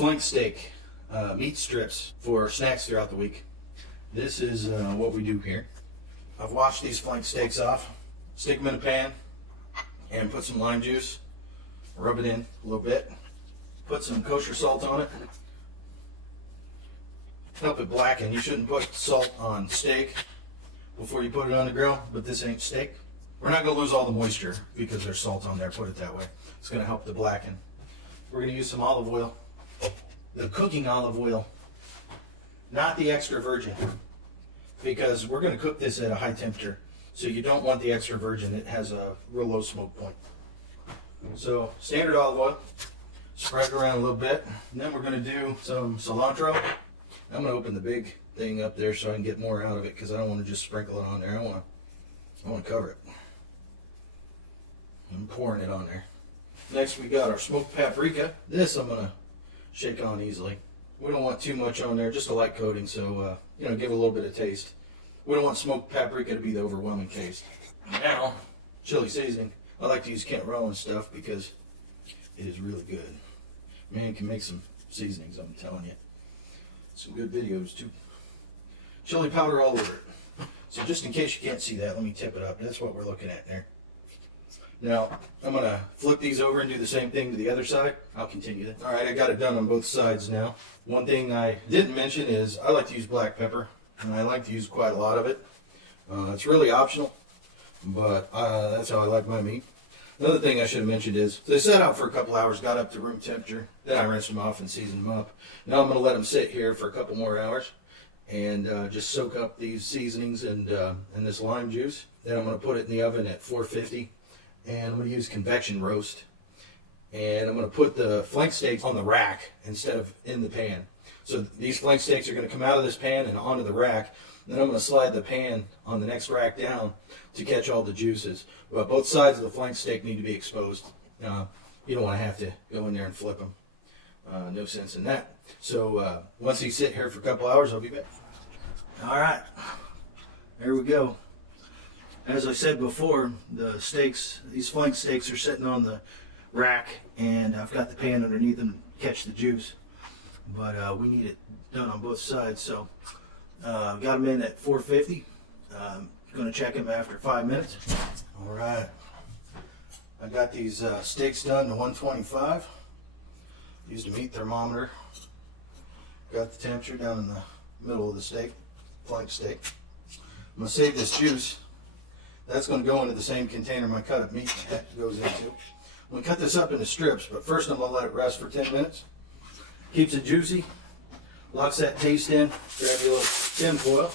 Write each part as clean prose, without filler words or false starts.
flank steak meat strips for snacks throughout the week. This is what we do here. I've washed these flank steaks off, stick them in a pan, and put some lime juice, rub it in a little bit, put some kosher salt on it, help it blacken. You shouldn't put salt on steak before you put it on the grill, but this ain't steak. We're not going to lose all the moisture because there's salt on there, put it that way. It's going to help to blacken. We're going to use some olive oil, the cooking olive oil, not the extra virgin, because we're going to cook this at a high temperature. So you don't want the extra virgin. It has a real low smoke point. So standard olive oil, spread it around a little bit, and then we're going to do some cilantro. I'm going to open the big thing up there so I can get more out of it, because I don't want to just sprinkle it on there. I want to cover it. I'm pouring it on there. Next we got our smoked paprika. This I'm going to shake on easily. We don't want too much on there, just a light coating, so give it a little bit of taste. We don't want smoked paprika to be the overwhelming taste. Now, chili seasoning. I like to use Kent Rollins stuff because it is really good. Man can make some seasonings, I'm telling you. Some good videos too. Chili powder all over it. So just in case you can't see that, let me tip it up. That's what we're looking at there. Now, I'm going to flip these over and do the same thing to the other side. I'll continue that. All right, I got it done on both sides now. One thing I didn't mention is I like to use black pepper, and I like to use quite a lot of it. It's really optional, but that's how I like my meat. Another thing I should have mentioned is they sat out for a couple hours, got up to room temperature. Then I rinsed them off and seasoned them up. Now I'm going to let them sit here for a couple more hours and just soak up these seasonings and this lime juice. Then I'm going to put it in the oven at 450. And I'm going to use convection roast, and I'm going to put the flank steaks on the rack instead of in the pan. So these flank steaks are going to come out of this pan and onto the rack. Then I'm going to slide the pan on the next rack down to catch all the juices. But both sides of the flank steak need to be exposed. You don't want to have to go in there and flip them. No sense in that. So once these sit here for a couple hours, I'll be back. All right, there we go. As I said before, the steaks, these flank steaks are sitting on the rack, and I've got the pan underneath them to catch the juice. But we need it done on both sides, so got them in at 450. Going to check them after 5 minutes. All right, I got these steaks done to 125. Used a meat thermometer. Got the temperature down in the middle of the steak, flank steak. I'm going to save this juice. That's going to go into the same container my cut up meat goes into. I'm going to cut this up into strips, but first I'm going to let it rest for 10 minutes. Keeps it juicy, locks that taste in. Grab your little tin foil.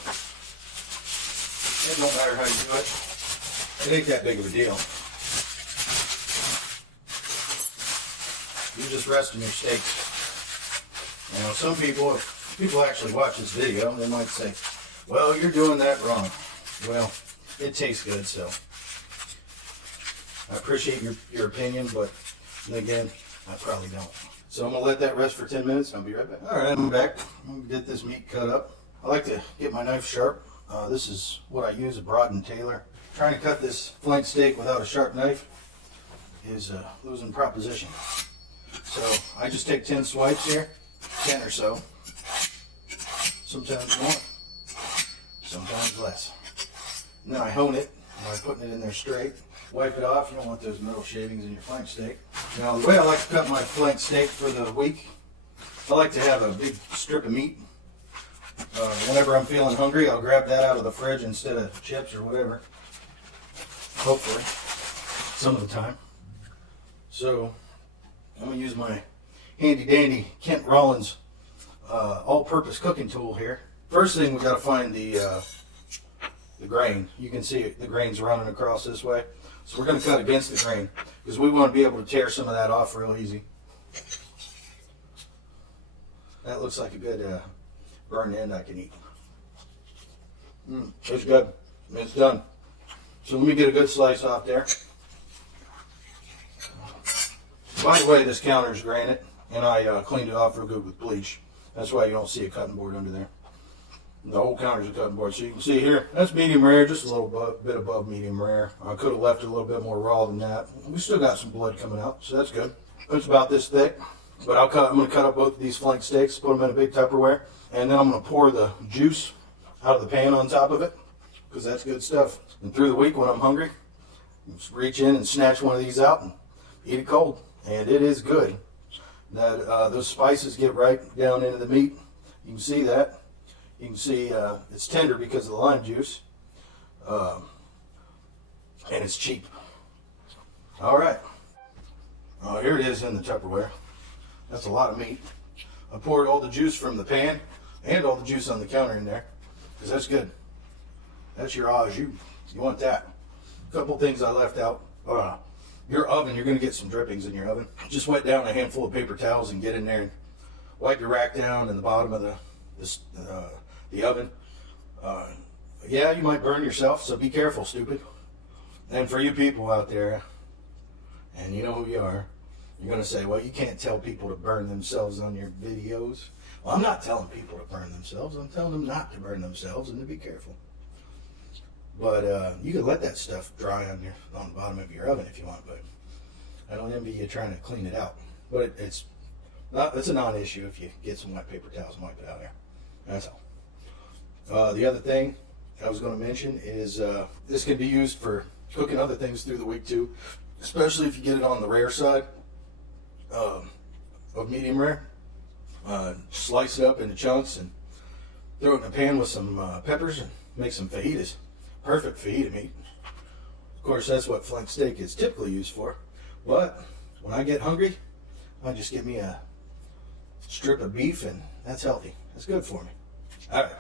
It don't matter how you do it. It ain't that big of a deal. You're just resting your steaks. Now some people, if people actually watch this video, they might say, well, you're doing that wrong. Well, it tastes good, so I appreciate your opinion, but again, I probably don't. So I'm going to let that rest for 10 minutes, and I'll be right back. All right, I'm back. I'm going to get this meat cut up. I like to get my knife sharp. This is what I use, a Broad & Taylor. Trying to cut this flank steak without a sharp knife is a losing proposition. So I just take 10 swipes here, 10 or so. Sometimes more, sometimes less. And then I hone it by putting it in there straight. Wipe it off. You don't want those metal shavings in your flank steak. Now, the way I like to cut my flank steak for the week, I like to have a big strip of meat. Whenever I'm feeling hungry, I'll grab that out of the fridge instead of chips or whatever. Hopefully, some of the time. So, I'm going to use my handy dandy Kent Rollins all-purpose cooking tool here. First thing, we got to find the grain. You can see it, the grain's running across this way. So we're going to cut against the grain because we want to be able to tear some of that off real easy. That looks like a good burned end I can eat. It's good. It's done. So let me get a good slice off there. By the way, this counter is granite, and I cleaned it off real good with bleach. That's why you don't see a cutting board under there. The whole counter's a cutting board. So you can see here, that's medium rare, just a little bit above medium rare. I could have left it a little bit more raw than that. We still got some blood coming out, so that's good. It's about this thick. But I'm going to cut up both of these flank steaks, put them in a big Tupperware, and then I'm going to pour the juice out of the pan on top of it, because that's good stuff. And through the week when I'm hungry, just reach in and snatch one of these out and eat it cold, and it is good. That those spices get right down into the meat. You can see that. You can see it's tender because of the lime juice, and it's cheap. All right. Oh, here it is in the Tupperware. That's a lot of meat. I poured all the juice from the pan and all the juice on the counter in there, because that's good. That's your au jus. You want that. A couple things I left out. Your oven, you're going to get some drippings in your oven. Just wet down a handful of paper towels and get in there and wipe your rack down in the bottom of the oven. Yeah, you might burn yourself, so be careful, stupid. And for you people out there, and you know who you are, you're going to say, well, you can't tell people to burn themselves on your videos. Well, I'm not telling people to burn themselves. I'm telling them not to burn themselves and to be careful. But you can let that stuff dry on the bottom of your oven if you want, but I don't envy you trying to clean it out. But it's a non-issue if you get some wet paper towels and wipe it out there. That's all. The other thing I was going to mention is this can be used for cooking other things through the week too, especially if you get it on the rare side of medium rare. Slice it up into chunks and throw it in a pan with some peppers and make some fajitas. Perfect fajita meat. Of course, that's what flank steak is typically used for. But when I get hungry, I just get me a strip of beef, and that's healthy. That's good for me. All right.